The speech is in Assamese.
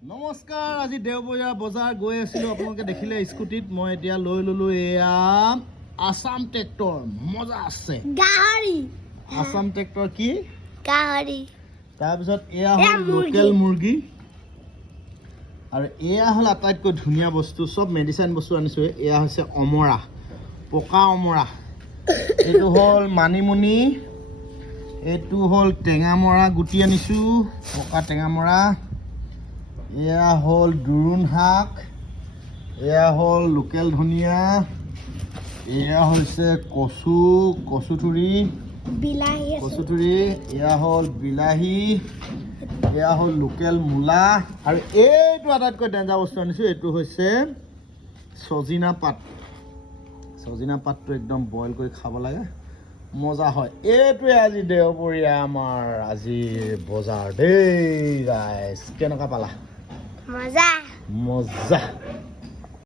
নমস্কাৰ আজি দেওবৰীয়া বজাৰ গৈ আছিলো আপোনালোকে দেখিলে স্কুটিত মই এতিয়া লৈ ললো এয়া আসাম ট্ৰেক্টৰ মজা আছে গাহৰি আসাম ট্ৰেক্টৰ কি গাহৰি তাৰ পিছত এয়া হল লোকেল মুৰ্গী আৰু এয়া হল আটাইতকৈ ধুনীয়া বস্তু সব মেডিচিন বস্তু আনিছো এয়া হৈছে অমৰা পকা অমৰা এইটো হল মানিমুনি এইটো হল টেঙামৰা গুটি আনিছো পকা টেঙামৰা এয়া হল দুৰুণ শাক এয়া হল লোকেল ধনিয়া এয়া হৈছে কচুথুৰি এয়া হল বিলাহী এয়া হল লোকেল মূলা আৰু এইটো আটাইতকৈ ডেঞ্জাৰ বস্তু আনিছো এইটো হৈছে সজিনা পাতটো একদম বইল কৰি খাব লাগে মজা হয় এইটোৱে আজি দেওবৰীয়া আমাৰ আজি বজাৰ দেই গাইস কেনেকুৱা পালা মজা মজা